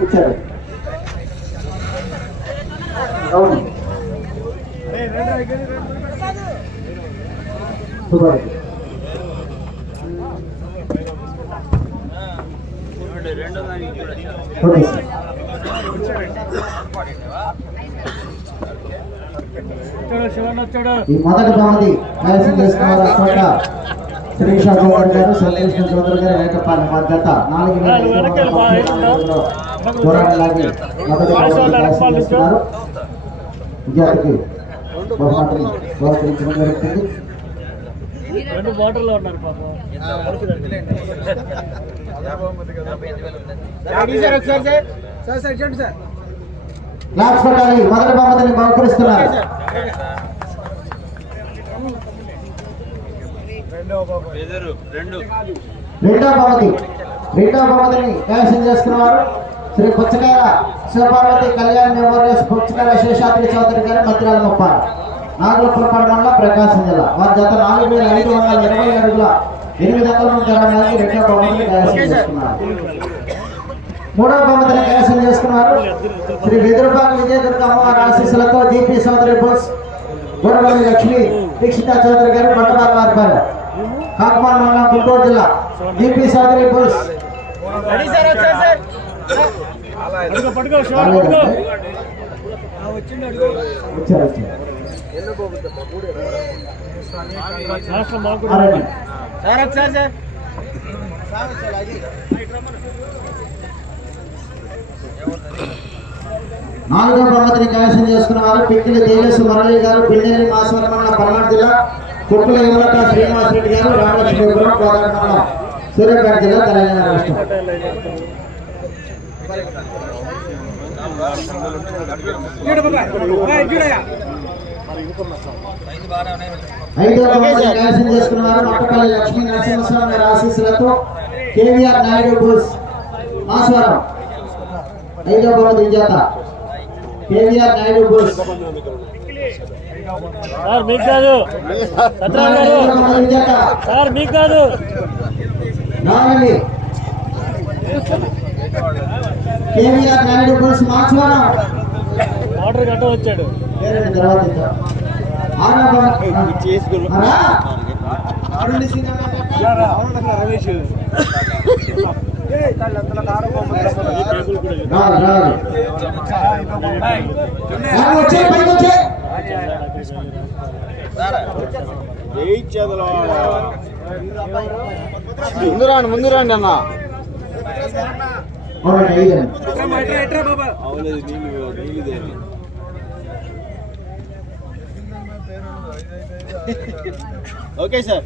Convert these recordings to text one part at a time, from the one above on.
ఇచ్చారు అవును. ఈ మొదటి బహుమతి కైవసం చోట శ్రీషా చౌదరి గారు సంతోష్ చౌదరి గారు వేటపాలి మా జత నాలుగు వేల ఐదు వందల ముప్పై నాలుగులో దూరాన్ని లాగి మొదటి బహుమతి కైవసం చేసుకున్నారు విద్యార్థికి బహుమతిని బహుకరించడం జరుగుతుంది. రెండు ఉన్నారు మొదటి బహుమతిని బహుకరిస్తున్నారు. రెండు రెండో. బహుమతి రెండో బహుమతిని కైవసం చేసుకున్నవారు శ్రీ పుచ్చకాయ శివపార్వతి కళ్యాణ్ మెమోరియల్స్ పుచ్చకాయ శేషాద్రి చౌదరి గారు మధ్యరాల ముప్పారు. నాగులపురపాడు మండలం ప్రకాశం జిల్లా. వారి జత నాలుగు వేల ఐదు వందల ఇరవై అడుగుల ఎనిమిది వందల నుంచి అరవై రెండో బహుమతిని కైవసం చేసుకున్నారు. మూడవ బహుమతిని కైవసం చేసుకున్నారు. శ్రీ వెదురుపాక విజయదుర్గ అమ్మవారి ఆశీస్సులతో జీపీ చౌదరి బోస్ గోడవల్లి లక్ష్మి దీక్షిత చౌదరి గారు బండబాల వారి కాకమాన్ మండలం గుంటూరు జిల్లా. ఒకసారి సార్ నాలుగో బహుమతిని కైవసం చేసుకున్న వారు పిక్కిలి తేజస్సు మురళి గారు పిన్నెల్లి మాసవరం పల్నాడు జిల్లా. కుప్పల యువత శ్రీనివాస్ రెడ్డి గారు రామలక్ష్మీపురం కోదాడ సూర్యాపేట జిల్లా తెలంగాణ రాష్ట్రం. ఐదో బహుమతిని చేసుకున్నారు. చేసుకున్న మట్టపల్లి లక్ష్మీ నరసింహస్వామి గారి ఆశీస్సులతో కేవీఆర్ నాయుడు బోస్. మాస్వరం. ఐదో బహుమతి విజేత. కేవీఆర్ నాయుడు బోస్. సార్ మీకు కాదు. సత్యనారాయణ గారు. సార్ మీకు కాదు. రావాలి కేవీఆర్ నాయుడు బోస్ మాసవరం వాటర్ గట్ట వచ్చాడు. వేరే తర్వాత ఇద్దాం. ఆరో పైకి వచ్చే ముందు రాండి ముందు రాండి అన్న ఓకే సార్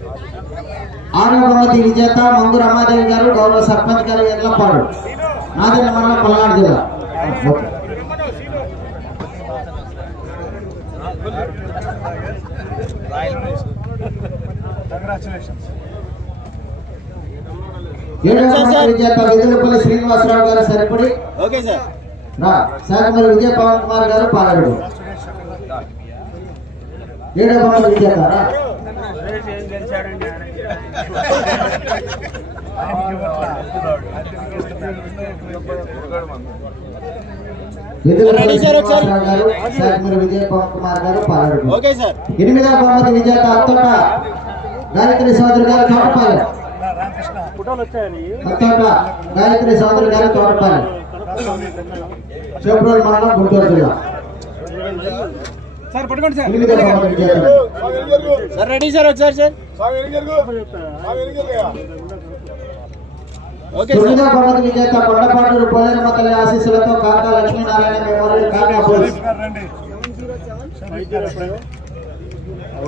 ఆరో విజేత మందు రమాదేవి గారు గౌరవ సర్పంచ్ గారు ఎర్లపాడు నాదెండ్ల మండలం పల్నాడు జిల్లా. వెదులపల్లి శ్రీనివాసరావు గారు సరిపడి ఓకే సార్. రా. శాఖమరి విజయ పవన్ కుమార్ గారు. పాలడు ఏడవ విజేత. ఎనిమిదవ బహుమతి విజేత అత్తోట గాయత్రి సోదరి గారు తోటపాలెం. అత్తోట గాయత్రి సోదరి గారు తోటపాలెం. చేబ్రోల్ మండలం గుంటూరు జిల్లా. సార్ పట్టుకోండి సార్. రెడీ సార్ ఒకసారి సార్. తొమ్మిదవ బహుమతి విజేత కొండపాటూరు పోలేరమ్మ తల్లి ఆశీస్సులతో Kaka Lakshminarayana memorial Kaka police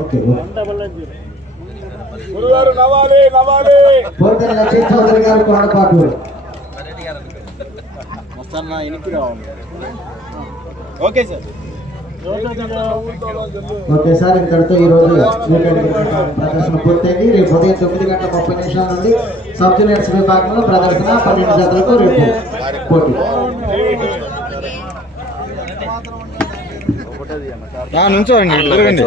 okay double nine zero గురుగారు నవ్వాలి నవ్వాలి. పోతన లక్ష్మీ చౌదరి గారు కొండపాటూరు. మొత్తం ఎనికి రావాలి ఓకే సార్. ఓకే సార్ ఈ రోజు ప్రదర్శన పూర్తయింది. రేపు ఉదయం తొమ్మిది గంటల ముప్పై నిమిషాల నుండి సబ్ జూనియర్స్ విభాగంలో ప్రదర్శన పన్నెండు జతలకు రేపు పోటీ. నుంచోండి జరగండి